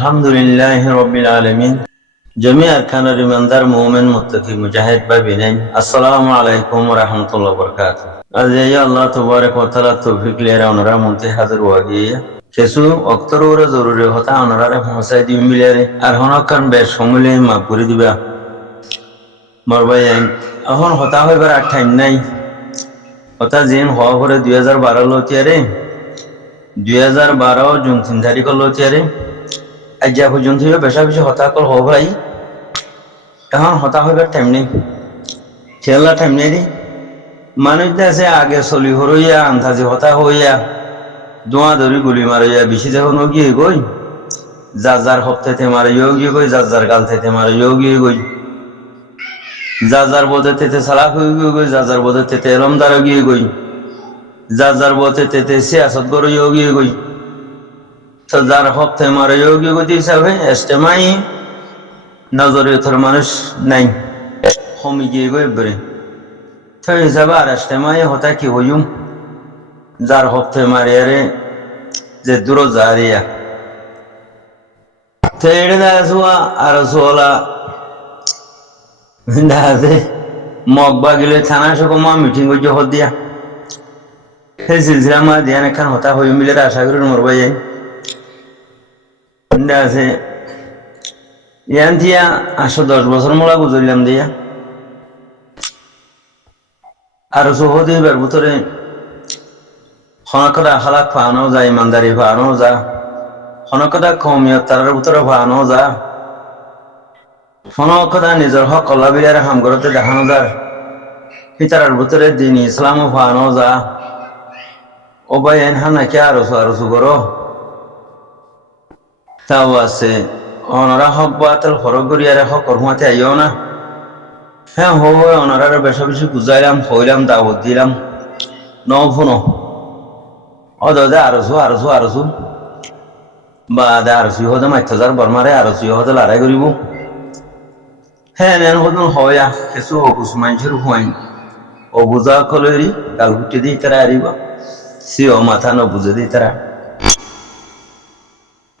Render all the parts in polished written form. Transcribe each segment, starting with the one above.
আলহামদুলিল্লাহ রব্বিল আলামিন। জমি আরকানের ইমানদার মুমিন মুত্তাকি মুজাহিদ ভাই আসসালামু আলাইকুম ওয়া রাহমাতুল্লাহি ওয়া বারাকাতুহু। আজ এই আল্লাহ তাবারক ওয়া তাআলা তৌফিক লিয়া ওনারা মন্তে হাজির ওয়াগিয়ে কিছু অক্তর ওরা জরুরি হতা ওনারা পৌঁছাই দিম মিলিয়ারে আর হনকান বেশ সমলে মাফ করে দিবা মোর ভাই এখন হতা হইবার আর টাইম নাই। হতা জিম হওয়া পরে 2012 লতিয়ারে 2012 জুন 3 তারিখ লতিয়ারে আজ্ঞা পর্যন্ত বেশা বেশি হতা কল হব ভাই এখন হতা হইবার টাইম নেই, খেলা টাইম নেই রে। মানুষ আছে আগে চলি হরইয়া আন্তাজি হতা হইয়া দোয়া ধরি গুলি মারিয়া বেশি যখন গিয়ে গই যার যার হপ্তাতে মারিও গিয়ে গই, যার যার গাল থেকে মারিও গিয়ে গই, যার যার বোধে তেতে সালাক হয়ে গিয়ে গই, যার যার বোধে তেতে এলমদারও গিয়ে গই, যার যার বোধে তেতে সিয়াসত গড়িও গিয়ে গই। তো যার হপ্তায় মারিও গিয়ে গতি হিসাবে এস্টেমাই নজরিয়তের মানুষ নাই কমি গিয়ে গই বেড়ে তো হিসাবে আর এস্টেমাই হতা কি হইম যার হপ্তায় মারিয়ারে যে দূর জারিয়া তো এটা দেখা আর সোলা দেখা মগবা গেলে থানা সকমা মিটিং করছে হত দিয়া সেই সিলসিলা মা দিয়া এখান হতা হইম মিলে আশা করি মরবাই যাই আছে ইয়ান দিয়া 8-10 বছর মোলা গুজরিলাম দিয়া আর সহদে এবার ভিতরে হনকদা খালাক ফানো যায়, ইমানদারি ফানো যা, হনকদা কমিয়ত তার ভিতরে ফানো যা, হনকদা নিজের হক কল্লাবিরার হামগরতে দেখানো যায়, ফিতারার ভিতরে দিন ইসলামও ফানো যা। ও ভাই এন হানাকে আরো করো তাও আছে ওনারা হক বাতিল ফরক করিয়ারে হক কর্মাতে আইও না। হ্যাঁ হয় ওনারা বেশি বেশি বুঝাইলাম হইলাম দাওয়াত দিলাম নফুনো অদে আরসু বা দে আরসি হতে মাইথাজার বর্মারে আরসি হতে লড়াই করিব। হ্যাঁ নেন হতন হয়া কিছু অকুস মানুষের হুয়াইন অবুঝা কলরি গাল ফুটে দিয়ে তারা আরিব সি ও মাথা নবুঝে দিয়ে তারা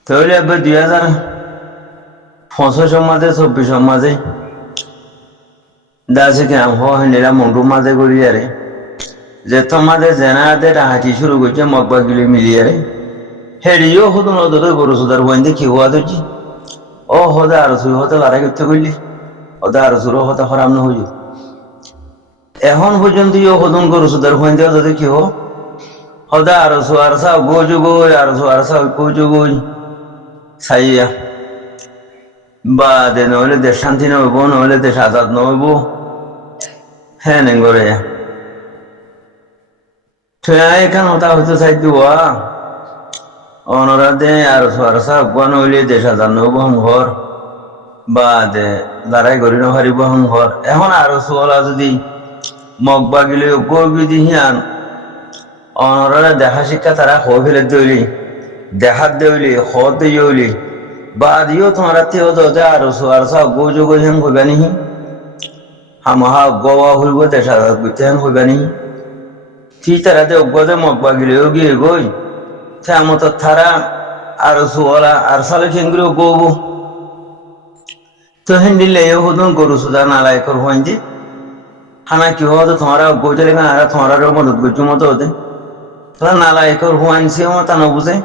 তাহলে এবার 2025 মাঝে 24 মাঝে দাসে কি আম হইলা মন্ডু মাঝে করিয়ারে যে তোমাদের জেনাতে হাঁটি শুরু করছে মগবা গিলি মিলিয়ারে হেরিও হতো নদরে গরু সুদার বইন্দে কি হওয়া ধরছি ও হদে আরো সুই হতে লড়াই করতে করলি হদে আরো সুরো হতে খারাপ না হইল এখন পর্যন্ত ইও হদন গরু সুদার বইন্দে যদি কি হদে আরো সু আর সা গোজু গই আরো সু আর সা গোজু গই সাইয়া বা দে নহলে দেশ শান্তি নহব নহলে দেশ আজাদ নহব। হ্যাঁ নেঙ্গরে এখান হতা হইতে চাই দিবা অনরা দে আর সরসা গুয়ান হইলে দেশ আজাদ নহব হম ঘর বা দে লড়াই করি নহারিব হম ঘর। এখন আরো সোলা যদি মগবা গেলে গবি দিহিয়ান অনরা দেখা শিক্ষা তারা হো ফেলে দইলি দেখাত দেউলি হ দইলি বা দিও তোমার তেও দে আরো সরসা গোজো গই হেম হইবা নিহি হামাহা গোয়া হইব দেশ আজাদ করতে হেম হইবা নিহি কি তারা দে গদে মগবা গিলেও গিয়ে গই মত তারা আর সুলা আর সালে খেঙ্গুলো গবো তো হিন্দিলে হদন গরু সুদা নালাই কর হইন্দি হানা কি হতো তোমারা গোজলে আর তোমার মদত গুজু মতো হতে তোরা নালাই কর হুয়াইনছি মতা নবুঝে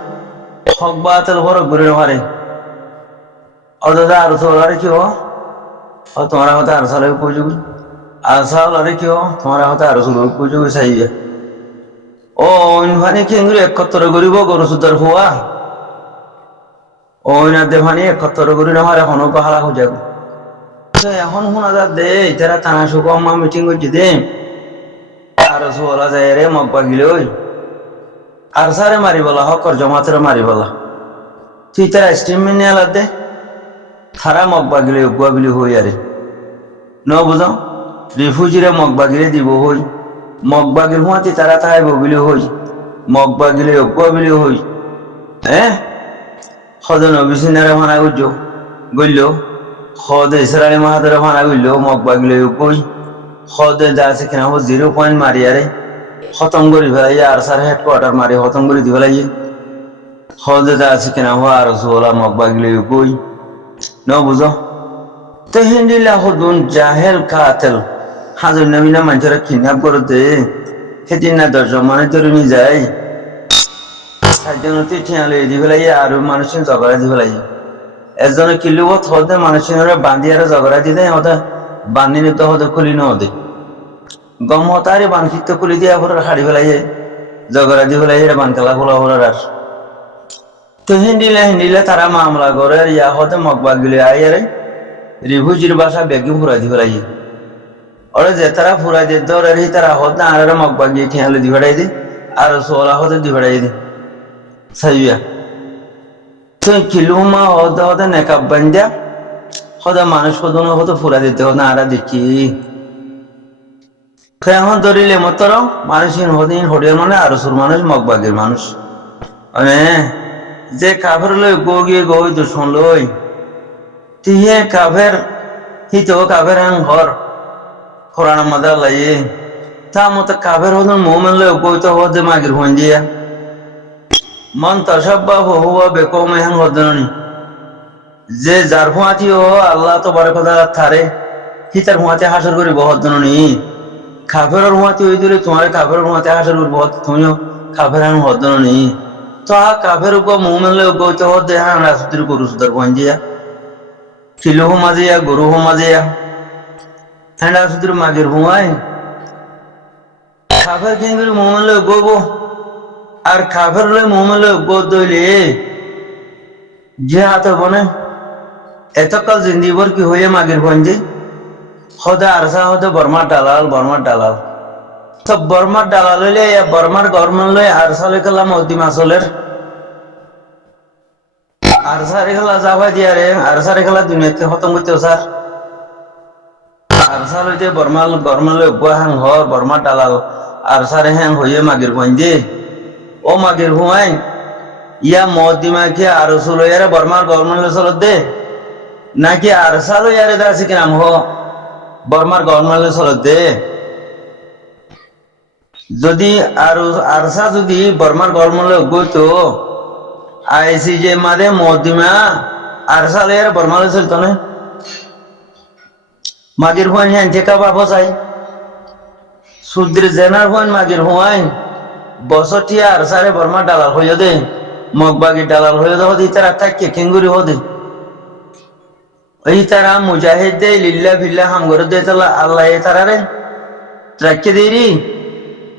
হক বাতিল ফরক ঘুরে হারে অদা আর সোলারে কি তোমারা হতে আর সালে উপযোগী আর সালারে কি তোমারা হতে আর সুল উপযোগী চাইবে ও ভানি কেঙ্গুলো 71 করিব গরু সুদার হওয়া ওইনা দে ভানি 71 করি নহারে এখনো পাহাড়া হয়ে যাবে এখন শোনা যা দে তারা থানা সুকমা মিটিং করছি দে আর সোলা যায় রে মগবা গিলে ওই আর সারে মারি বলা হকর জমাতের মারি বলা তুই তারা স্টিম মিনে আলাদ দে থারা মগবা গিলে গুয়া বিলি হই আরে ন বুঝাও রিফিউজিরে মগবা গিলে দিব হই মগবা গিল হুঁয়াতি তারা তাইব বিলি হই মগবা গিলে গুয়া বিলি হই হ্যাঁ সদন অবিচিনারে ভানা গুজ গইল সদে ইসরায়েলি মাহাদরে ভানা গইল মগবা গিলে গই সদে যা আছে কিনা 0 পয়েন্ট মারিয়ারে খতম করি ফেলাই আর সার হেডকোয়ার্টার মারি খতম করে দি ফেলাই হদে দা আছে কিনা হওয়া আর সোলা মগবাগিলে গই ন বুঝো তো হিন্দিলা হদুন জাহেল কাতেল হাজর নবীনা মানুষেরা কিডন্যাপ করতে সেদিন না 10 জন মানে ধরে যায় 7 জন ঠিয়ালে দি ফেলাই আর মানুষের ঝগড়া দি ফেলাই একজনে কিলুবত হদে মানুষের বান্ধিয়ারে ঝগড়া দি দেয় হদে বান্ধি নিতে হদে খুলি ন হদে গম হতারে বানখিত খুলি দিয়া পরে হাড়ি ফেলাই ঝগড়া দি ফেলাই বান খেলা খোলা হলার আর তো হিন্দিলে তারা মামলা করে ইয়া হতে মগবাগিলে আইয়ারে রিভুজির বাসা বেগি ফুরাই দি ফেলাই ওরা যে তারা ফুরাই দিয়ে দৌড়ে হি তারা হত না আর মগবাগি খেয়ালে দি ফেলাই দি আর সোলা হতে দি ফেলাই দি সাইয়া তো কিলুমা হতে হতে নেকাব বান্ধা হতে মানুষ কদনো হতে ফুরাই দিতে হত না আর দেখি এখন ধরিলে মতর মানুষ হদিন হরিয়ার মানে আর সুর মানুষ মগবাগির মানুষ মানে যে কাফের লই গো গিয়ে গই দুশ্মন লই তিহে কাফের হিতো কাফের হাং ঘর কোরআন মাদা লাইয়ে তা মত কাফের হদন মোমেন লই গই তো হদে মাগির হন দিয়া মন তসাব্বা হুয়া বেকমে হাং হদননি যে যার হুয়াতি ও আল্লাহ তো বড় কথা থারে হিতার হুয়াতে হাসর করি বহদননি কাফের হুয়াতি ওই দিলে তোমার কাফের হুয়াতে হাসর করি বহদ তুমিও কাফের হাং হদননি তো কাফের উপর মোমেন গৌত হতে হ্যাঁ রাসুতির গরু সুদার পঞ্জিয়া খিলু মাজিয়া গরু মাজিয়া হ্যাঁ রাসুতির মাগের হুমায় কাফের কিন্তু মোমেন গব আর কাফের লই মোমেন গো দইলে যে হাতে বনে এতকাল জিন্দিবর কি হয়ে মাগের পঞ্জি হদে আরসা হতে বর্মার ডালাল তো বর্মার ডালাল হইলে বর্মার গরমান লই আরসা লেখালাম অতি মাসলের আরসারে খেলা যাবা দিয়া রে আরসারে খেলা দুনিয়াতে খতম করতে স্যার আরসা লইতে বর্মাল লই হাং হর বর্মার ডালাল আরসারে হ্যাং হইয়ে মাগের পঞ্জি ও মাগের হুয়াই ইয়া মদ দিমাকে আরসু লইয়ারে বর্মার গরমান লই চলত দে নাকি আরসা লইয়ারে দা আছে কিনাম হ বর্মার গরমান লই চলত দে যদি আরসা যদি বর্মার গরমান লই গইতো আইসি যে মাদে মদিমা আরসা লইয়ারে বর্মার লই চলত না মাগের হুয়াই হ্যাঁ ঠেকা বাপ চাই সুদ্র জেনার হুয়াই মাগের হুয়াই বছরটিয়া আরসারে বর্মার ডালাল হইয়া দে মগবাগির ডালাল হইয়া দে হদি তারা থাকে খেঙ্গুরি হদে ওই তারা মুজাহিদ দে লিল্লা ফিল্লা হাম করে দে তালা আল্লাহ তারারে রাখকে দেরি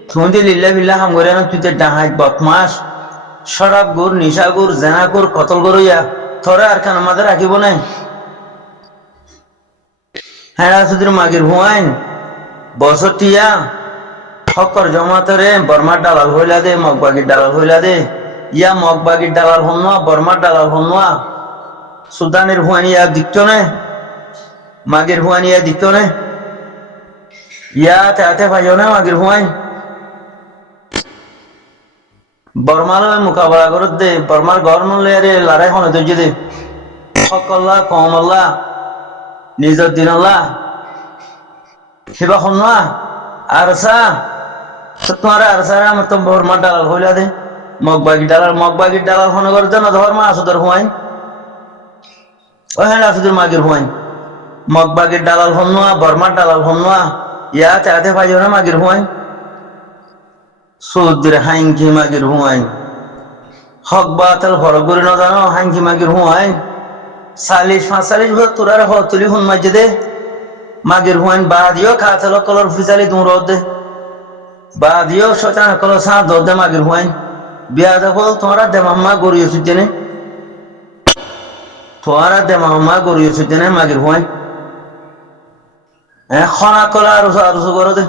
তুমি লিল্লা ফিল্লা হাম করে না তুই ডাহাই বদমাস শরাব গুর নিশা গুর জেনা গুর কতল গরইয়া থরে আর খান আমাদের রাখিব নাই হ্যাঁ রাসুদের মাগের হুয়াইন বছরটিয়া হকর জমাতরে বর্মার ডালাল হইলা দে মগবাগির ডালাল হইলা দে ইয়া মগবাগির ডালাল হন্যা বর্মার ডালাল হন্যা সুলতানের হুয়ানিয়া দিক্ত নে মাগের হুয়ানিয়া দিক্ত নে ইয়া তাতে ভাইও না মাগের হুয়াইন বর্মালয় মোকাবেলা করে দে বর্মার গভর্নমেন্ট লেয়ারে লড়াই হনে ধৈর্য দে হক আল্লাহ কম আল্লাহ নিজের দিন আল্লাহ সেবা হন্যা আরসা তোমার আরসারে আমার তো বর্মার ডালাল হইলা দে মগবাগির ডালাল হনে করে দেন ধর্ম আসুদের হুয়াইন ও হ্যাঁ আসুদের মাগের হুয়াইন মগবাগির ডালাল হন্যা বর্মার ডালাল হন্যা ইয়া তাতে ভাইও না মাগের হুয়াইন সৌদির হাইঙ্কি মাগির হুয়াইন হক বাতাল ফরক করে না জানো হাইঙ্কি মাগির হুয়াইন 40-45 বছর তোরার হতুলি হুন মাঝে দে মাগির হুয়াইন বাদিও খাতাল কলর ফিজালি তুমি রদ দে বাদিও শতান কলর সা দদ দে মাগির হুয়াইন বিয়া দেখল তোমরা দে মাম্মা গরিয়ে সুজনে তোমরা দে মাম্মা গরিয়ে সুজনে মাগির হুয়াইন খনা কলা আর করে দে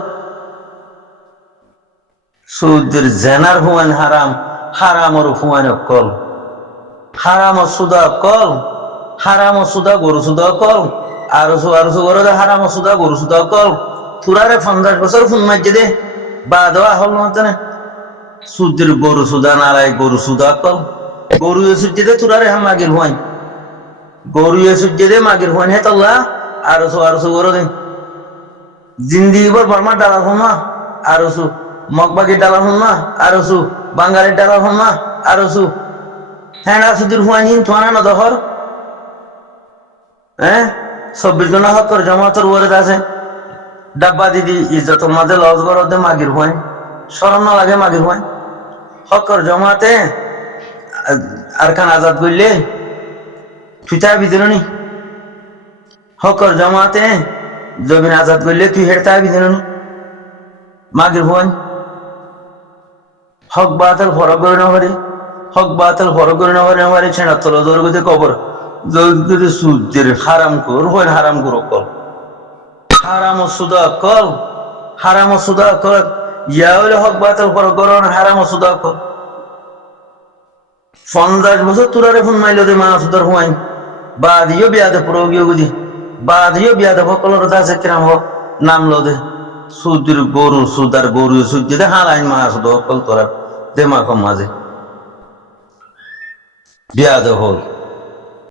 সুদের জেনার হুয়ান হারামর হুয়ান কল হারাম সুদা কল হারাম সুদা গরু সুদা কল আরসু করে দে হারাম সুদা গরু সুদা কল তুরারে 50 বছর ফোন মাঝে দে বা দেওয়া হল না সুদের গরু সুদা নারায় গরু সুদা কল গরু সুজে দে তুরারে হাম মাগের হুয়ান গরু সুজে দে মাগের হুয়ান হে তল্লা আরসু করে দে জিন্দিগি ভর বর্মার ডালা হুমা আরসু মগবাগির ডালাল হন না আরসু বাঙালির ডালাল হন না আরসু হ্যাঁ সুদীর হুয়াইন থানা না দহর 24 জনা হকর জমাতর ওরে আছে ডাব্বা দিদি ইজ্জতের মাঝে লস বড় মাগির হুয়াইন শরম না লাগে মাগির হুয়াইন হকর জমাতে আর খান আজাদ করলে তুই তাই বিদিনি হকর জমাতে জমিন আজাদ করলে তুই হেড তাই বিদিনি মাগির হুয়াইন হক বাতিল ফরক করে না পারি হক বাতিল ফরক করে না পারি ছেড়া তোলা জোর গতি কবর জোর সুদের হারাম কর হয় হারাম কর কল হারাম সুদা কল হারাম সুদা কল ইয়া হলে হক বাতিল ফরক করো হারাম সুদা কল 50 বছর তোরারে ফোন মাইলো দে মা সুদর হুয়াইন বাদিও বিয়াদে প্রয়োগীয় বুঝি বাদিও বিয়াদে সকলের আছে কিরাম হোক নাম লো দে সুদের গরু সুদার গরু সুদ দে হারাইন মা সুদ কল তোরা দে মা কম মাঝে বিয়াদে হল